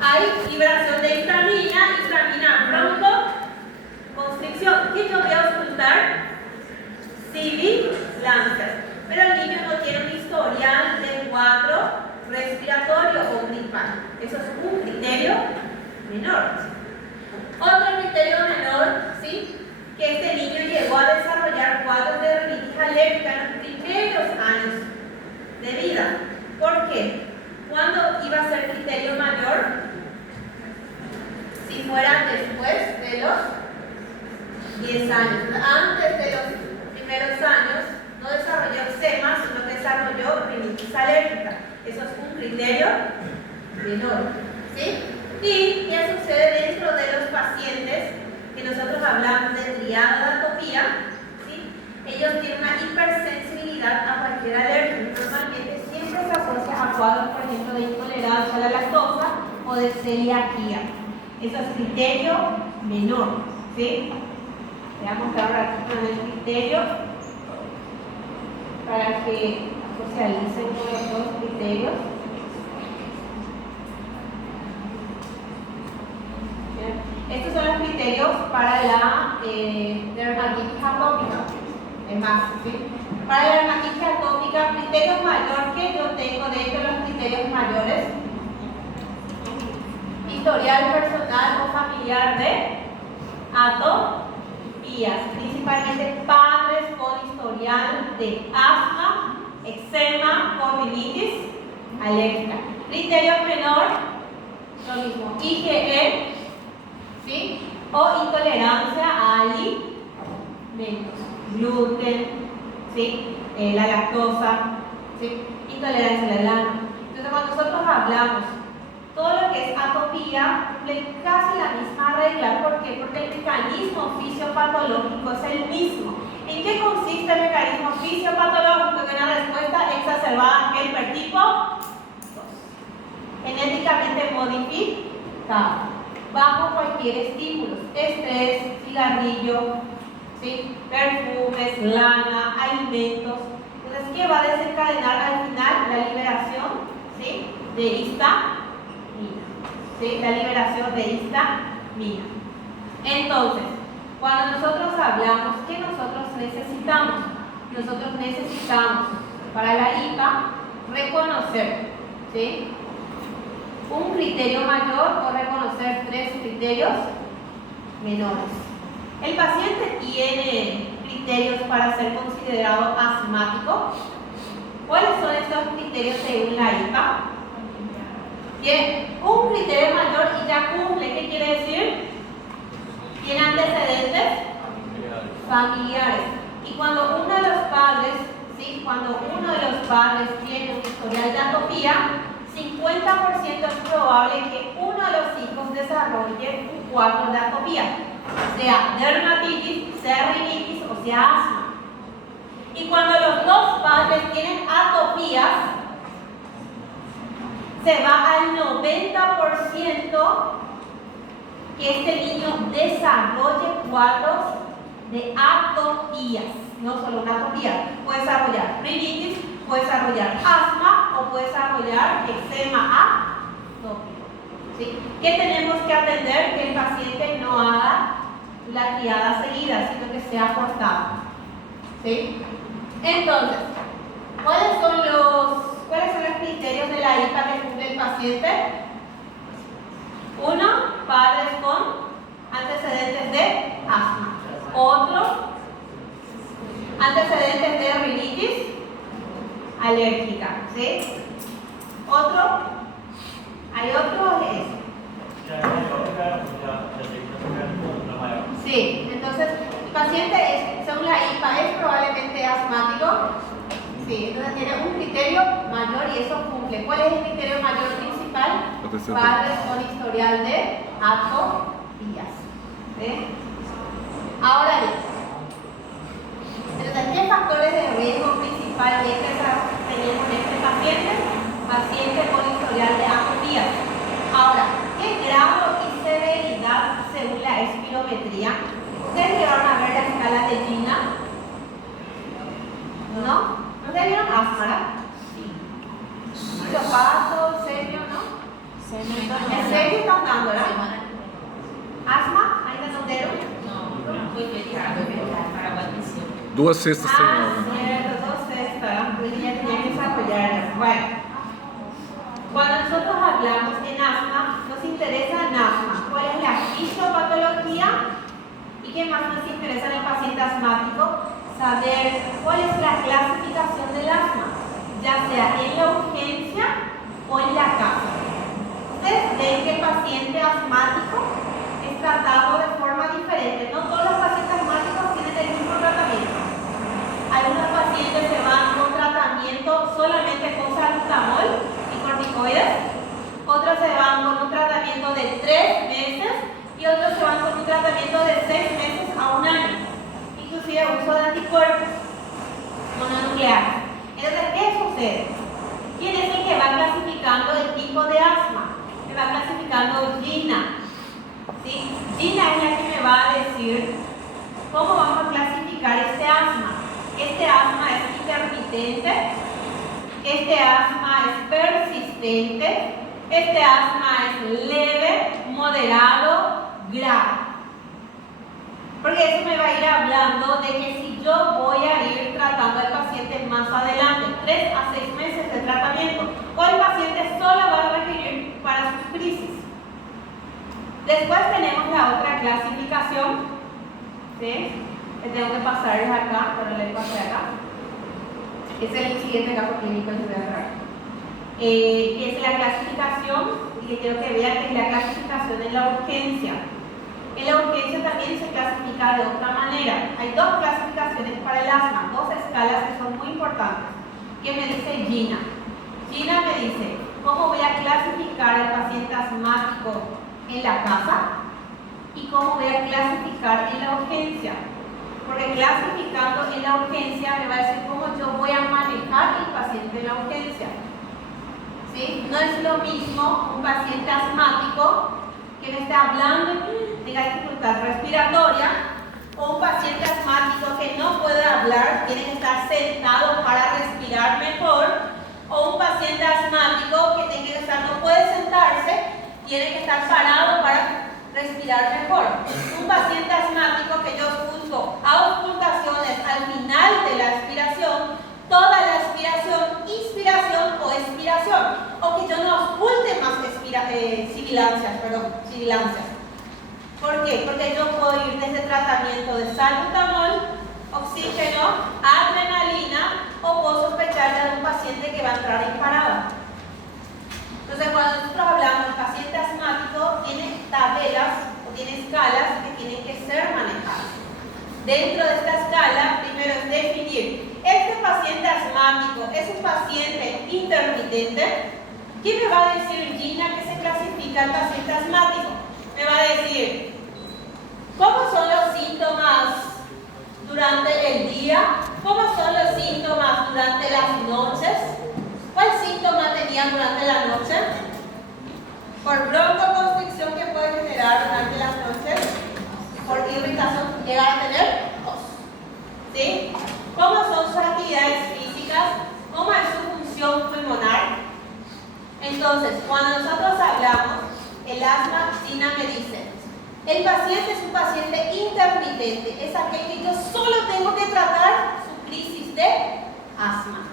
Hay liberación de histamina broncoconstricción. ¿Qué yo voy a ocultar? Sibilancias. Pero el niño no tiene un historial de cuadro respiratorio o gripal. Eso es un criterio menor. Otro criterio menor, ¿sí? Que este niño llegó a desarrollar cuadros de rinitis alérgica en los primeros años de vida. ¿Por qué? ¿Cuándo iba a ser criterio mayor? Si fuera después de los 10 años. Antes de los primeros años no desarrolló eczema, sino que desarrolló rinitis alérgica. Eso es un criterio menor, ¿sí? ¿Y qué sucede dentro de los pacientes que nosotros hablamos de triada de atopía? ¿Sí? Ellos tienen una hipersensibilidad a cualquier alergia. Normalmente siempre se asocia a cuadros, por ejemplo, de intolerancia a la lactosa o de celiaquía. Eso es criterio menor, ¿sí? Voy a mostrar ahora aquí con el criterio para que socialicen todos los criterios. Estos son los criterios para la dermatitis atópica. Es más, ¿sí? Para la dermatitis atópica, criterio mayor que yo tengo dentro de los criterios mayores: historial personal o familiar de atopías, principalmente padres con historial de asma, eczema o rinitis alérgica. Criterio menor, lo mismo, IgE, ¿sí? O intolerancia a alimentos, gluten, ¿sí? La lactosa, ¿sí? Intolerancia a la lana. Entonces, cuando nosotros hablamos todo lo que es atopía, cumple casi la misma regla. ¿Por qué? Porque el mecanismo fisiopatológico es el mismo. ¿En qué consiste el mecanismo fisiopatológico de una respuesta exacerbada en el tipo 2? Genéticamente modificado, bajo cualquier estímulo: estrés, cigarrillo, ¿sí? Perfumes, lana, alimentos. Entonces, ¿qué va a desencadenar al final? La liberación, ¿sí? De histamina, ¿sí? La liberación de histamina. Entonces, cuando nosotros hablamos, ¿qué nosotros necesitamos? Nosotros necesitamos para la IPA reconocer, ¿sí? Un criterio mayor o reconocer 3 criterios menores. El paciente tiene criterios para ser considerado asmático. ¿Cuáles son estos criterios según la IPA? Tiene un criterio mayor y ya cumple. ¿Qué quiere decir? Tiene antecedentes familiares. Y cuando uno de los padres, ¿sí? Cuando uno de los padres tiene un historial de atopía, 50% es probable que uno de los hijos desarrolle un cuadro de atopía, sea dermatitis, sea rinitis o sea asma. Y cuando los dos padres tienen atopías, se va al 90% que este niño desarrolle cuadros de atopías. No solo una atopía, puede desarrollar rinitis, puede desarrollar asma o puede desarrollar eczema atópico, ¿sí? ¿Qué tenemos que atender? Que el paciente no haga la triada seguida, sino que sea cortado, ¿sí? Entonces, ¿cuáles son los criterios de la IPA que cumple el paciente? 1, padres con antecedentes de asma. Otro, antecedentes de rinitis alérgica, ¿sí? Otro, hay otro, es. Sí, entonces el paciente es, según la IPA, es probablemente asmático. Sí, entonces tiene un criterio mayor y eso cumple. ¿Cuál es el criterio mayor principal? Padres con historial de atopías, ¿sí? Ahora bien, entonces, ¿qué factores de riesgo principalmente tenemos en este paciente? Paciente con historial de atopías. Ahora, ¿qué grado y severidad según la espirometría? ¿Ustedes llegaron a ver la escala de Gina? ¿No? ¿No se vieron asma? Sí. Hisopato, serio, ¿no? ¿En serio están dando, verdad? ¿Asma? ¿Ainda não deram? Não, foi feriado, para a admissão. 2 sextas sem aula. Cierto, 2 sextas. Pues ya tenía que desarrollarlas. Bueno, cuando nosotros hablamos en asma, nos interesa en asma cuál es la fisiopatología y qué más nos interesa en el paciente asmático, saber cuál es la clasificación del asma, ya sea en la urgencia o en la casa. Ustedes ven que el paciente asmático es tratado de forma diferente. No todos los pacientes asmáticos tienen el mismo tratamiento. Algunos pacientes se van con tratamiento solamente con salbutamol y corticoides. Otros se van con un tratamiento de 3 meses y otros se van con un tratamiento de 6 meses a 1 año. Inclusive uso de anticuerpos mononucleares. Entonces, ¿qué sucede? ¿Quién es el que va clasificando el tipo de asma? Me va clasificando Gina. ¿Sí? Gina es la que me va a decir cómo vamos a clasificar este asma. Este asma es intermitente, este asma es persistente, este asma es leve, moderado, grave. Porque eso me va a ir hablando de que si yo voy a ir tratando al paciente más adelante, 3 a 6 meses de tratamiento, o el paciente solo va a requerir para sus crisis. Después tenemos la otra clasificación, ¿sí? Que tengo que pasarles acá, pero le pasé acá. Es el siguiente caso clínico que voy a traer. Que es la clasificación, y que quiero que vean que es la clasificación en la urgencia. En la urgencia también se clasifica de otra manera. Hay 2 clasificaciones para el asma, 2 escalas que son muy importantes. ¿Qué me dice Gina? Gina me dice, ¿cómo voy a clasificar al paciente asmático en la casa? ¿Y cómo voy a clasificar en la urgencia? Porque clasificando en la urgencia me va a decir cómo yo voy a manejar el paciente en la urgencia. ¿Sí? No es lo mismo un paciente asmático que me está hablando y tenga dificultad respiratoria, o un paciente asmático que no puede hablar, tiene que estar sentado para respirar mejor, o un paciente asmático que tiene que estar, no puede sentarse, tiene que estar parado para respirar mejor. Un paciente asmático que yo junto a auscultaciones al final de la expiración, toda la expiración, inspiración o expiración, o que yo no ausculte más sibilancias. ¿Por qué? Porque yo puedo ir desde tratamiento de salbutamol, oxígeno, adrenalina, o puedo sospechar de un paciente que va a entrar en parada. Entonces, cuando nosotros hablamos, el paciente asmático tiene tabelas o tiene escalas que tienen que ser manejadas. Dentro de esta escala, primero es definir, ¿este paciente asmático es un paciente intermitente? ¿Qué me va a decir Gina que se clasifica el paciente asmático? Me va a decir, ¿cómo son los síntomas durante el día? ¿Cómo son los síntomas durante las noches? ¿Cuál síntoma tenían durante la noche? Por broncoconstricción que puede generar durante las noches, por irritación llegar a tener tos. ¿Sí? ¿Cómo son sus actividades físicas? ¿Cómo es su función pulmonar? Entonces, cuando nosotros hablamos, el asma, Gina me dice, el paciente es un paciente intermitente, es aquel que yo solo tengo que tratar su crisis de asma.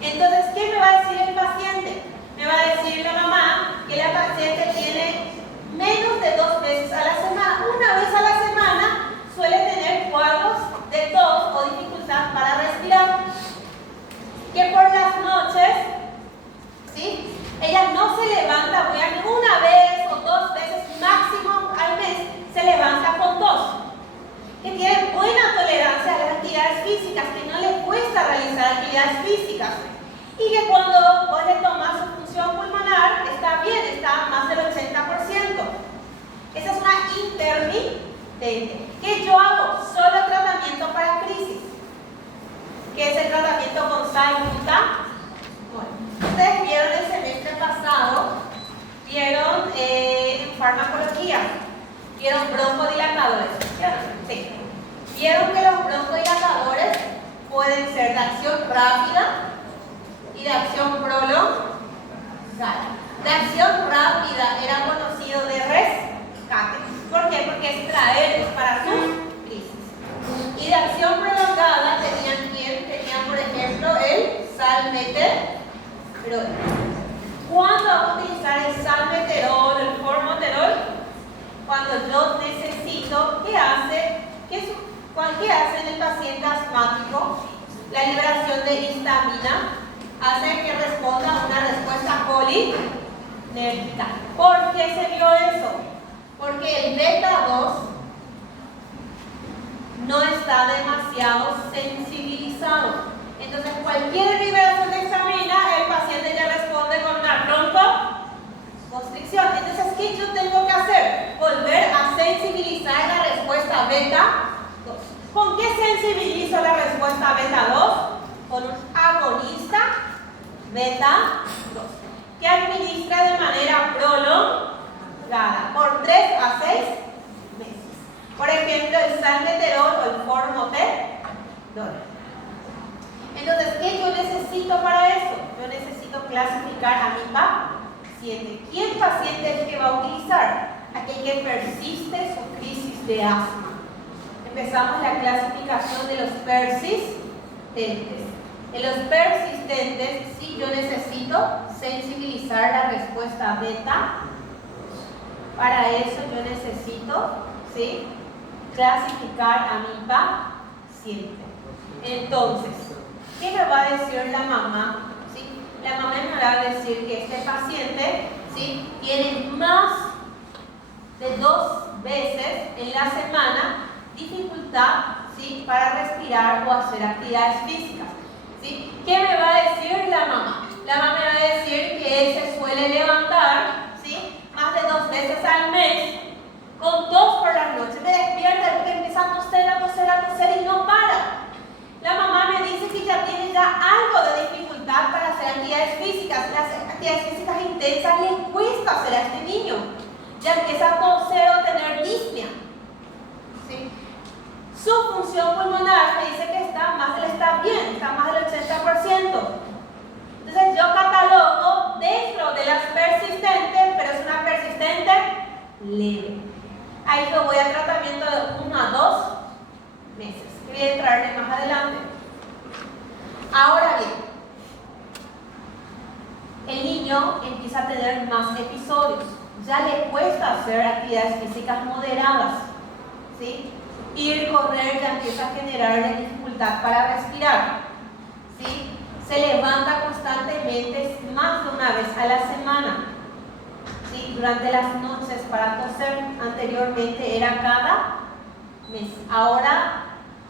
Entonces, ¿qué me va a decir el paciente? Me va a decir la mamá que la paciente tiene menos de 2 veces a la semana. Una vez a la semana suele tener cuadros de tos o dificultad para respirar. Que por las noches, ¿sí? Ella no se levanta, una vez o 2 veces máximo al mes se levanta con tos. Que tiene buena tolerancia a las actividades físicas, que no le cuesta realizar actividades físicas. Y que cuando vos le tomas su función pulmonar, está bien, está más del 80%. Esa es una intermitente. ¿Qué yo hago? Solo tratamiento para crisis. ¿Qué es el tratamiento con salbutamol? Ustedes vieron el semestre pasado, vieron en farmacología, vieron broncodilatadores. Sí. Vieron que los broncodilatadores pueden ser de acción rápida y de acción prolongada. La acción rápida era conocido de rescate. ¿Por qué? Porque es traer, es para su crisis. Y de acción prolongada tenían quién? Tenían, por ejemplo, el salmeterol. ¿Cuándo vamos a utilizar el salmeterol, el formoterol? Cuando yo necesito, ¿qué hace? ¿Qué hace en el paciente asmático? La liberación de histamina hace que responda a una respuesta colinérgica. ¿Por qué se vio eso? Porque el beta 2 no está demasiado sensibilizado. Entonces, cualquier liberación de histamina, el paciente ya responde con una broncoconstricción. Entonces, ¿qué yo tengo que hacer? Volver a sensibilizar la respuesta beta 2. ¿Con qué sensibilizo la respuesta beta 2? Con un agonista beta 2, que administra de manera prolongada, por 3 a 6 meses. Por ejemplo, el salmeterol o el formoterol. Entonces, ¿qué yo necesito para eso? Yo necesito clasificar a mi paciente. ¿Quién paciente es el que va a utilizar? Aquel que persiste su crisis de asma. Empezamos la clasificación de los persistentes. En los persistentes, sí, yo necesito sensibilizar la respuesta beta. Para eso yo necesito, ¿sí?, clasificar a mi paciente. Entonces, ¿qué me va a decir la mamá? ¿Sí? La mamá me va a decir que este paciente, ¿sí?, tiene más de 2 veces en la semana dificultad, ¿sí?, para respirar o hacer actividades físicas. ¿Sí? ¿Qué me va a decir la mamá? La mamá me va a decir que él se suele levantar, ¿sí?, más de 2 veces al mes, con tos por las noches. Me despierta porque empieza a toser y no para. La mamá me dice que ya tiene algo de dificultad para hacer actividades físicas. Las actividades físicas intensas le cuesta hacer a este niño. Ya empieza a toser o tener dispnea. ¿Sí? Su función pulmonar me dice que está bien, está más del 80%. Entonces yo catalogo dentro de las persistentes, pero es una persistente leve. Ahí lo voy a tratamiento de 1 a 2 meses. Voy a entrarle más adelante. Ahora bien, el niño empieza a tener más episodios. Ya le cuesta hacer actividades físicas moderadas, ¿sí? Ir, correr ya empieza a generarle dificultad para respirar, ¿sí? Se levanta constantemente más de una vez a la semana, ¿sí?, durante las noches para toser. Anteriormente era cada mes. Ahora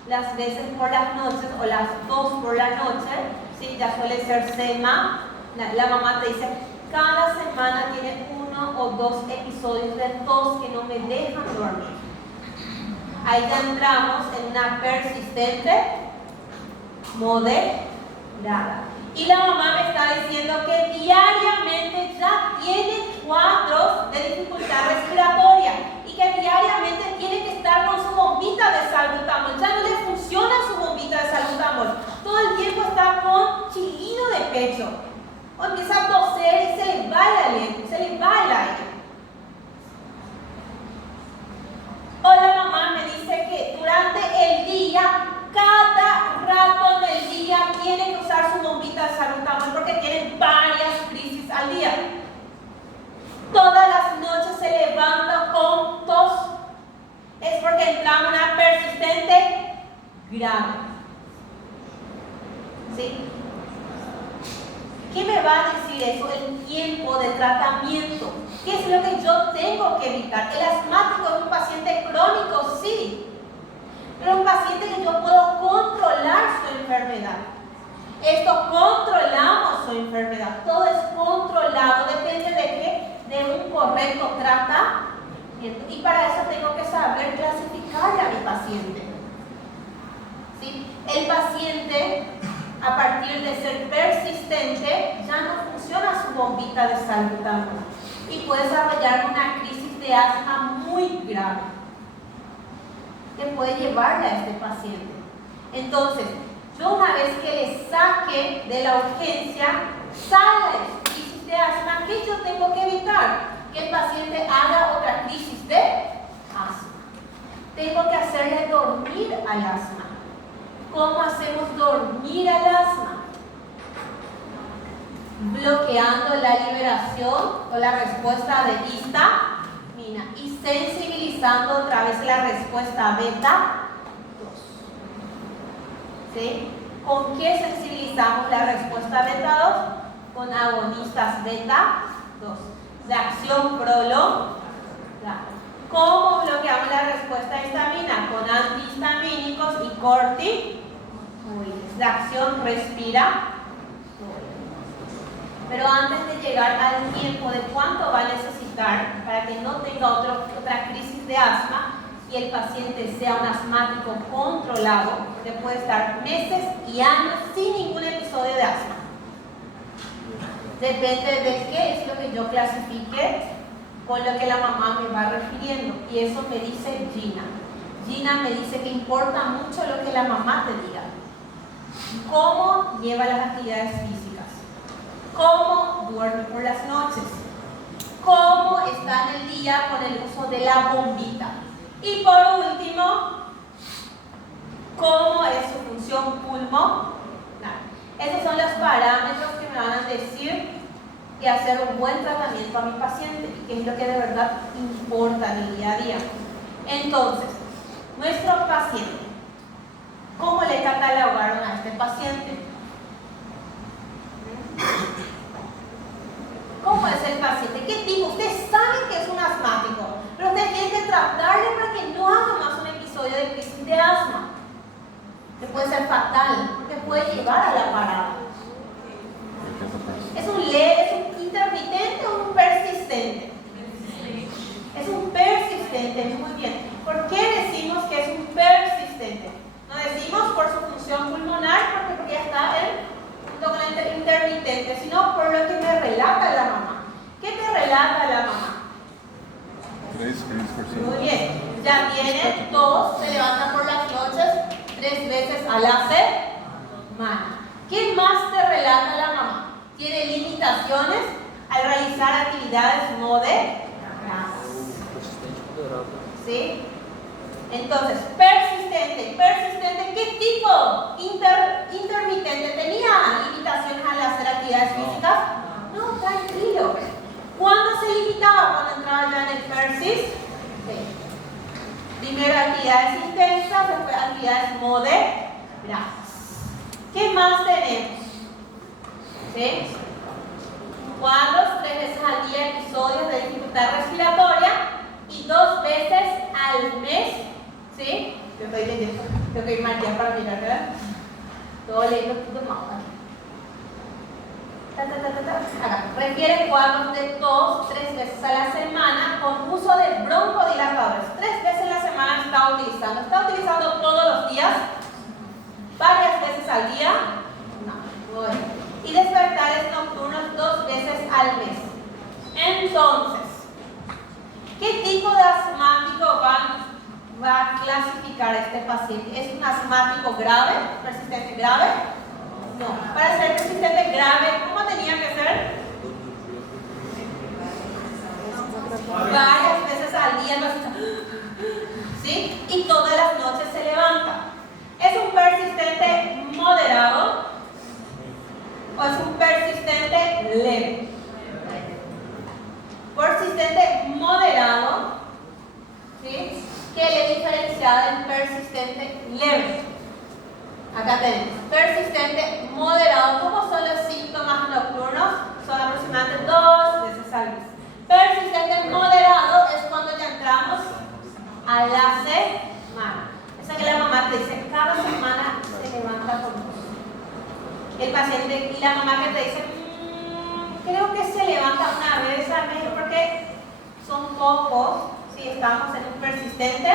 las veces por las noches o las 2 por la noche, ¿sí?, ya suele ser semana. La mamá te dice, cada semana tiene 1 o 2 episodios de tos que no me dejan dormir. Ahí ya entramos en una persistente moderada. Y la mamá me está diciendo que diariamente ya tiene cuadros de dificultad respiratoria y que diariamente tiene que estar con su bombita de salbutamol. Ya no le funciona su bombita de salbutamol. Todo el tiempo está con chillido de pecho. O empieza a toser y se le va el aliento, se le va el aire. O la mamá me dice que durante el día, cada rato del día, tiene que usar su bombita de salbutamol porque tienen varias crisis al día. Todas las noches se levanta con tos. Es porque entramos en una persistente grave. ¿Sí? ¿Qué me va a decir eso? El tiempo de tratamiento. ¿Qué es lo que yo tengo que evitar? El asmático es un paciente crónico, sí, pero un paciente que yo puedo controlar su enfermedad. Esto controlamos su enfermedad. Todo es controlado. Depende de qué? De un correcto tratamiento. Y para eso tengo que saber clasificar a mi paciente. ¿Sí? El paciente, a partir de ser persistente, ya no funciona su bombita de salbutamol y puede desarrollar una crisis de asma muy grave que puede llevarle a este paciente. Entonces, yo una vez que le saque de la urgencia, sale crisis de asma, ¿qué yo tengo que evitar? Que el paciente haga otra crisis de asma. Tengo que hacerle dormir al asma. ¿Cómo hacemos dormir al asma? Bloqueando la liberación o la respuesta de histamina y sensibilizando otra vez la respuesta beta 2. ¿Sí? ¿Con qué sensibilizamos la respuesta beta 2? Con agonistas beta 2 de acción prolongada. ¿Cómo bloqueamos la respuesta de histamina? Con antihistamínicos y corticoides de acción respiratoria. Pero antes de llegar al tiempo de cuánto va a necesitar para que no tenga otra crisis de asma y el paciente sea un asmático controlado, que puede estar meses y años sin ningún episodio de asma. Depende de qué es lo que yo clasifique con lo que la mamá me va refiriendo. Y eso me dice Gina. Gina me dice que importa mucho lo que la mamá te diga. Cómo lleva las actividades físicas. Cómo duerme por las noches. Cómo está en el día con el uso de la bombita. Y por último, cómo es su función pulmonar. Esos son los parámetros que me van a decir que hacer un buen tratamiento a mi paciente y que es lo que de verdad importa en el día a día. Entonces, nuestro paciente, ¿cómo le catalogaron a este paciente? ¿Cómo es el paciente? ¿Qué tipo? Ustedes saben que es un asmático, pero ustedes tienen que tratarle para que no haga más un episodio de crisis de asma. Que puede ser fatal, porque puede llevar a la parada. ¿Es un intermitente o un persistente? Es un persistente, muy bien. ¿Por qué decimos que es un persistente? No decimos por su función pulmonar, porque ya está junto con el intermitente, sino por lo que me relata la mamá. ¿Qué te relata la mamá? Muy bien. Ya tiene tos, se levanta por las noches 3 veces a la semana. ¿Qué más te relata la mamá? Tiene limitaciones al realizar actividades moderadas. ¿Sí? Entonces, persistente, ¿qué tipo? Intermitente, ¿tenía limitaciones al hacer actividades físicas? No, tranquilo. ¿Cuándo se limitaba? Cuando entraba ya en el persistente. Primero actividades intensas, después actividades moderadas. ¿Qué más tenemos? ¿Sí? Cuadros 3 veces al día, episodios de dificultad respiratoria y 2 veces al mes. ¿Sí? Yo estoy leyendo. Tengo que ir más allá para mirar, ¿verdad? Todo leyendo todo más. Acá. Refiere cuadros de tos 3 veces a la semana con uso de broncodilatadores. 3 veces a la semana está utilizando. ¿Está utilizando todos los días? ¿Varias veces al día? No. Bueno. Y despertares nocturnos 2 veces al mes. Entonces, ¿qué tipo de asmático va a clasificar este paciente? ¿Es un asmático grave? ¿Persistente grave? No. Para ser persistente grave, ¿cómo tenía que ser? Varias veces al día. ¿Sí? Y todas las noches se levanta. ¿Es un persistente moderado o es un persistente leve? Persistente moderado, ¿sí? ¿Qué le diferencia del persistente leve? Acá tenemos persistente moderado. ¿Cómo son los síntomas nocturnos? Son aproximadamente 2 veces al mes. Persistente moderado es cuando ya entramos a la semana. Esa que la mamá te dice, cada semana se levanta con tos. El paciente y la mamá que te dice, creo que se levanta una vez al mes porque son pocos. Si estamos en un persistente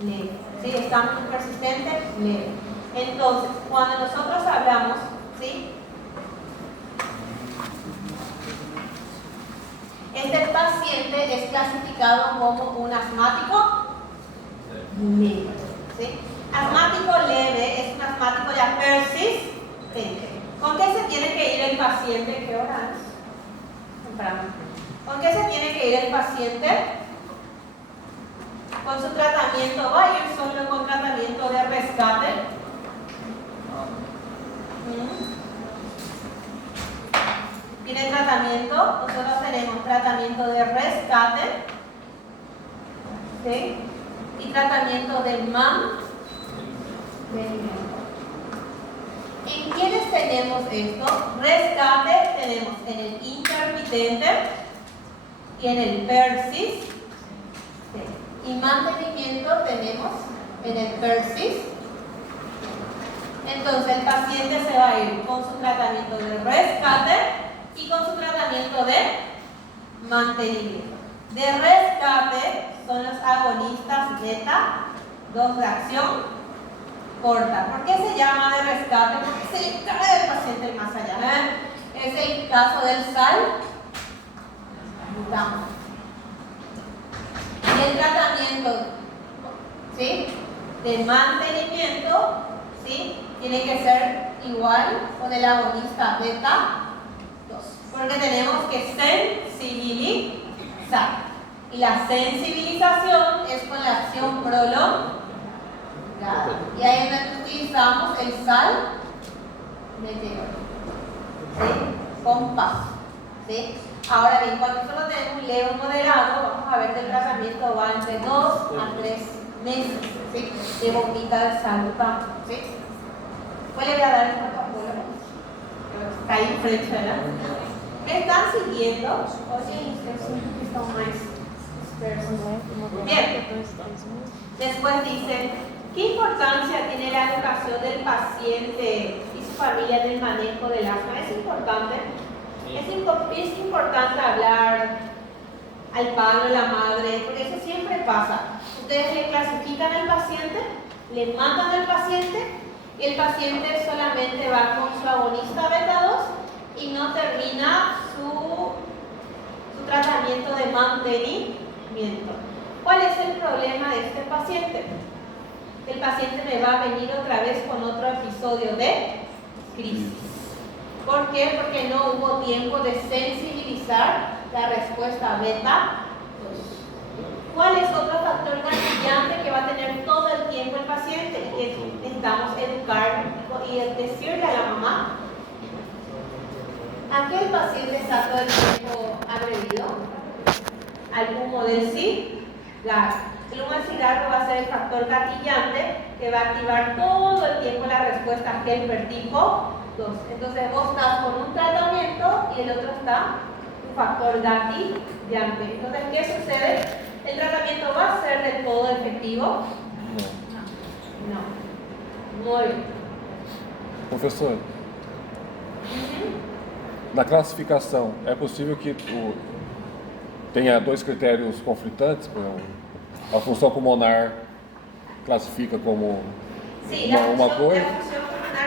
leve. Si estamos en un persistente leve. Entonces, cuando nosotros hablamos, ¿sí? Este paciente es clasificado como un asmático leve. ¿Sí? Asmático leve es un asmático ya persistente. ¿Con qué se tiene que ir el paciente? ¿Qué hora es? ¿Con qué se tiene que ir el paciente? Con su tratamiento, va a ir solo con tratamiento de rescate. Tiene tratamiento, nosotros tenemos tratamiento de rescate, ¿sí? Y tratamiento de mantenimiento. ¿En quiénes tenemos esto? Rescate tenemos en el intermitente y en el persis. Y mantenimiento tenemos en el persis. Entonces el paciente se va a ir con su tratamiento de rescate y con su tratamiento de mantenimiento. De rescate son los agonistas beta, 2 de acción corta. ¿Por qué se llama de rescate? Porque se le cae al paciente más allá. Es el caso del salbutamol. Y el tratamiento, ¿sí?, de mantenimiento, ¿sí?, tiene que ser igual con el agonista beta 2, porque tenemos que sensibilizar. Y la sensibilización es con la acción prolongada. Y ahí es donde utilizamos el sal meteórico, ¿sí?, con paso, ¿sí? Ahora bien, cuando solo tenemos un leve moderado, vamos a ver que el tratamiento va entre 2 a 3 meses, ¿sí?, de bombita de salbutamol, ¿sí? Pues le voy a dar el protocolo. Está ahí enfrente, ¿verdad? ¿Me están siguiendo? Oye, ustedes son más dispersos. Bien. Después dice, ¿qué importancia tiene la educación del paciente y su familia en el manejo del asma? Es importante. Es importante hablar al padre, a la madre, porque eso siempre pasa. Ustedes le clasifican al paciente, le mandan al paciente y el paciente solamente va con su agonista beta 2 y no termina su tratamiento de mantenimiento. ¿Cuál es el problema de este paciente? El paciente me va a venir otra vez con otro episodio de crisis. ¿Por qué? Porque no hubo tiempo de sensibilizar la respuesta beta 2. ¿Cuál es otro factor gatillante que va a tener todo el tiempo el paciente y que necesitamos educar y decirle a la mamá? ¿Aquel paciente está todo el tiempo agredido? ¿Al humo del cigarro? El humo del cigarro va a ser el factor gatillante que va a activar todo el tiempo la respuesta Helper tipo 2. Entonces vos estás con un tratamiento y el otro está un factor gatillante. Entonces, ¿qué sucede? ¿El tratamiento va a ser del todo efectivo? No. Muy bien. Professor, na classificação, é possível que tenha 2 critérios conflitantes? Por exemplo, a função pulmonar classifica como uma coisa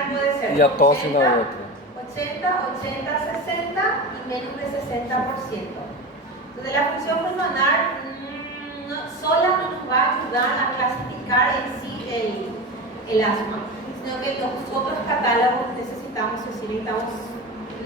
puede ser e a tosse 80, na outra. 80, 80, 60 y menos de 60%. Entonces la función pulmonar sola no nos va a ayudar a clasificar en sí el asma, sino que los otros catálogos necesitamos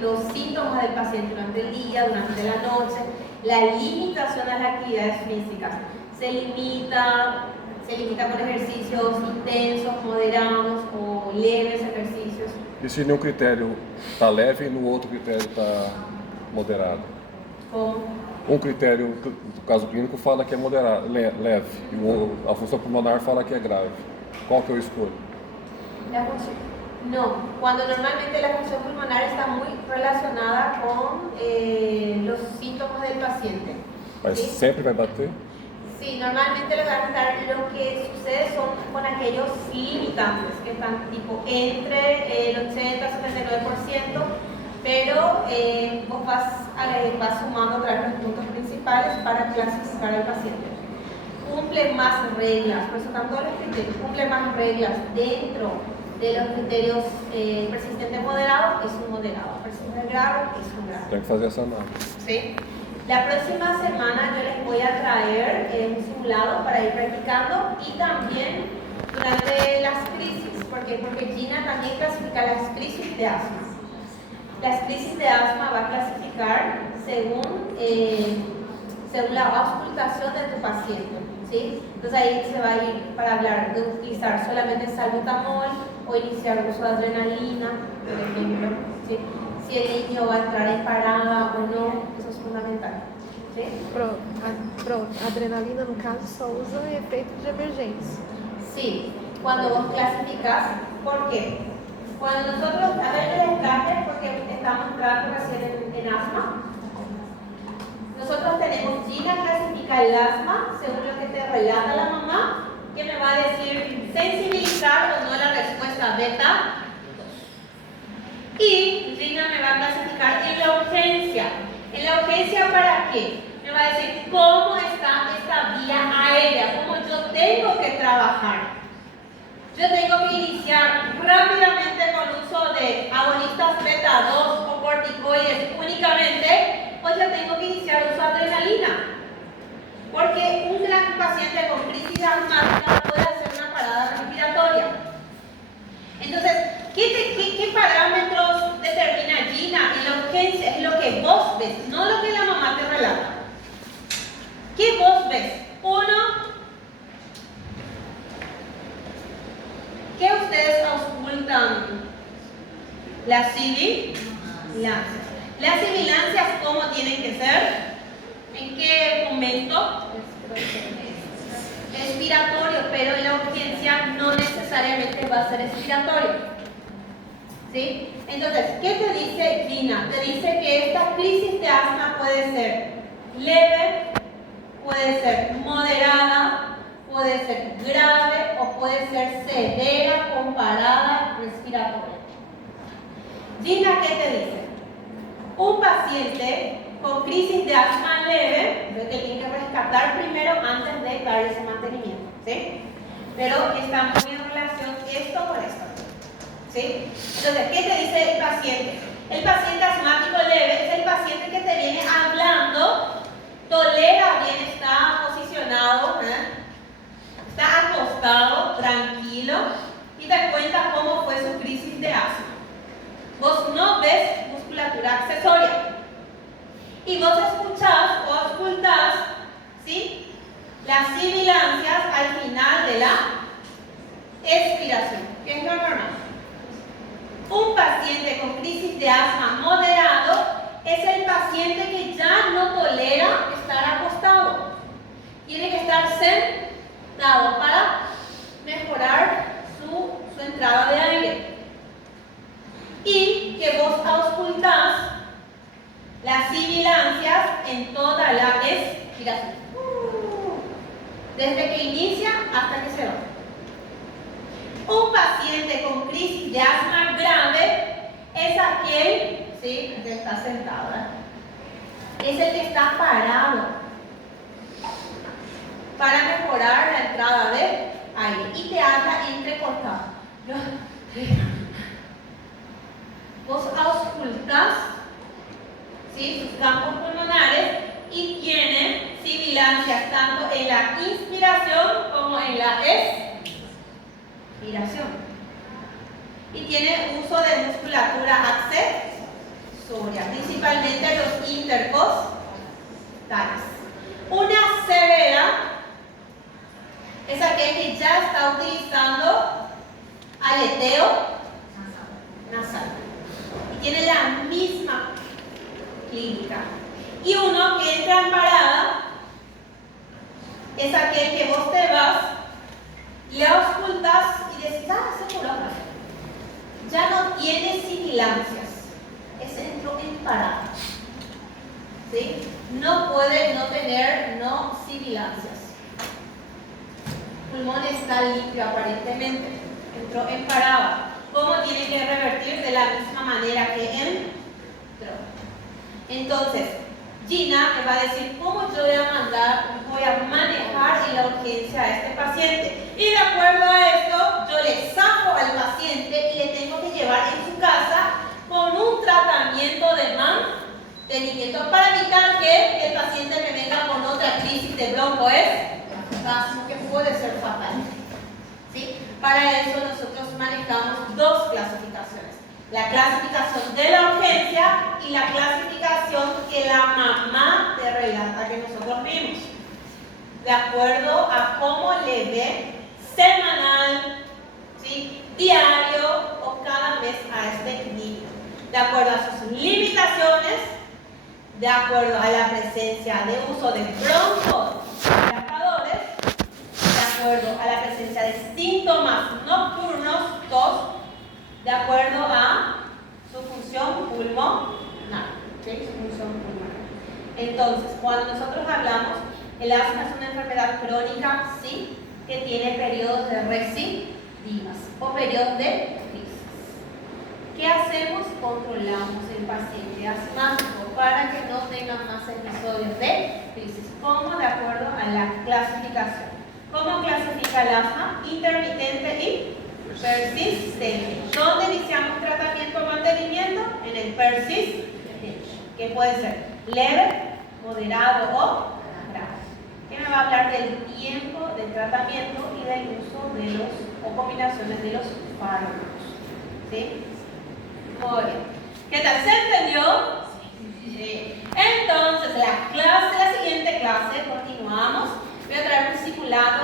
los síntomas del paciente durante el día, durante la noche, la limitación a las actividades físicas. Se limita con ejercicios intensos, moderados o leves ejercicios. E se num critério está leve e no outro critério está moderado? Como? Um critério, no caso clínico, fala que é moderado, leve, e a função pulmonar fala que é grave. Qual que eu escolho? No, cuando normalmente la función pulmonar está muy relacionada con los síntomas del paciente. Mas ¿sí? sempre vai bater? Sí, normalmente lo que sucede son con aquellos limitantes que están tipo entre el 80 y 79%, pero vos vas sumando otra vez los puntos principales para clasificar al paciente. Cumple más reglas, por eso están todos los criterios, cumple más reglas dentro de los criterios persistente moderado, es un moderado, persistente grave, es un grave. Tem que fazer essa análise. ¿Sí? La próxima semana yo les voy a traer un simulado para ir practicando y también durante las crisis, porque Gina también clasifica las crisis de asma. Las crisis de asma va a clasificar según la auscultación de tu paciente, ¿sí? Entonces ahí se va a ir para hablar de utilizar solamente salbutamol o iniciar uso de adrenalina, por ejemplo, ¿sí? Si el niño va a entrar en parada o no, eso es fundamental, ¿sí? Pronto, adrenalina no caso só usa em efeito de emergência. Sí, cuando vos clasificás, ¿por qué? Cuando nosotros, a ver, yo les traje porque estamos entrando recién en asma. Nosotros tenemos, Gina clasifica el asma según lo que te relata la mamá, que me va a decir sensibilizar o no la respuesta beta. Y Gina me va a clasificar en la urgencia. ¿En la urgencia para qué? Me va a decir cómo está esta vía aérea, cómo yo tengo que trabajar. Yo tengo que iniciar rápidamente con uso de agonistas beta 2 o corticoides únicamente, o ya tengo que iniciar uso de adrenalina. Porque un gran paciente con crisis asmática puede hacer una parada respiratoria. Entonces, ¿qué parámetros determina Gina en la urgencia? Es lo que vos ves, no lo que la mamá te relata. ¿Qué vos ves? Uno, ¿qué ustedes auscultan? Las sibilancias. Las sibilancias, ¿cómo tienen que ser? ¿En qué momento? Expiratorio, pero en la urgencia no necesariamente va a ser expiratorio. ¿Sí? Entonces, ¿qué te dice Gina? Te dice que esta crisis de asma puede ser leve, puede ser moderada, puede ser grave o puede ser severa con parada respiratoria. Gina, ¿qué te dice? Un paciente con crisis de asma leve, que tiene que rescatar primero antes de darle ese mantenimiento, ¿sí? Pero está muy en relación esto con esto, ¿sí? Entonces, ¿qué te dice el paciente? El paciente asmático leve es el paciente que te viene hablando, tolera bien, está posicionado, está acostado, tranquilo, y te cuenta cómo fue su crisis de asma. Vos no ves musculatura accesoria. Y vos escuchás o auscultás, ¿sí?, las sibilancias al final de la expiración, que es lo normal. Un paciente con crisis de asma moderado es el paciente que ya no tolera estar acostado. Tiene que estar sentado para mejorar su entrada de aire. Y que vos auscultás las sibilancias en toda la expiración. Desde que inicia hasta que se va. Un paciente con crisis de asma grave es aquel, ¿sí?, que está sentado, es el que está parado para mejorar la entrada de aire y te habla entrecortado. Vos auscultás, ¿sí?, sus campos pulmonares y tiene sibilancias tanto en la inspiración como en la expiración. Y tiene uso de musculatura accesoria, principalmente los intercostales. Una severa es aquel que ya está utilizando aleteo nasal y tiene la misma clínica. Y uno que entra en parada es aquel que vos te vas, le auscultas y decís, seguro, ya no tiene sibilancias, entró en parada, ¿sí? No puede no tener sibilancias. El pulmón está limpio aparentemente, entró en parada. ¿Cómo tiene que revertir? De la misma manera que entró. Entonces, Gina me va a decir cómo yo voy a manejar en la urgencia a este paciente. Y de acuerdo a esto, yo le saco al paciente y le tengo que llevar en su casa con un tratamiento de mantenimiento para evitar que el paciente me venga con otra crisis de broncoespasmo que puede ser fatal. ¿Sí? Para eso nosotros manejamos dos clasificaciones. La clasificación de la urgencia y la clasificación que la mamá te relata que nosotros vimos. De acuerdo a cómo le ve semanal, ¿sí?, diario o cada mes a este niño. De acuerdo a sus limitaciones, de acuerdo a la presencia de uso de broncodilatadores, de acuerdo a la presencia de síntomas nocturnos, tos, de acuerdo a su función pulmonar. ¿Sí? Su función pulmonar. Entonces, cuando nosotros hablamos, el asma es una enfermedad crónica, sí, que tiene periodos de recidivas o periodos de crisis. ¿Qué hacemos? Controlamos el paciente asmático para que no tenga más episodios de crisis. ¿Cómo? De acuerdo a la clasificación. ¿Cómo clasifica el asma? Intermitente y persistente. ¿Dónde iniciamos tratamiento o mantenimiento? En el persistente, que puede ser leve, moderado o grave. Que me va a hablar del tiempo de tratamiento y del uso de los o combinaciones de los fármacos. ¿Sí? Muy bien. ¿Qué tal? ¿Se entendió? Sí. Entonces, la siguiente clase, continuamos. Voy a traer un simulado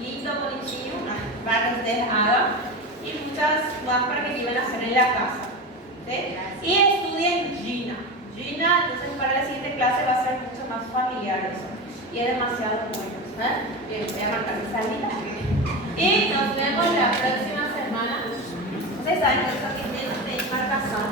lindo, bonitinho, para que ustedes hagan y muchas más para que vivan a hacer en la casa. ¿Sí? Y estudien Gina. Gina, entonces para la siguiente clase va a ser mucho más familiar eso. Y es demasiado bueno. Bien, voy a marcar mi salida. Y nos vemos la próxima semana. Ustedes saben que eso que tienen de marcación.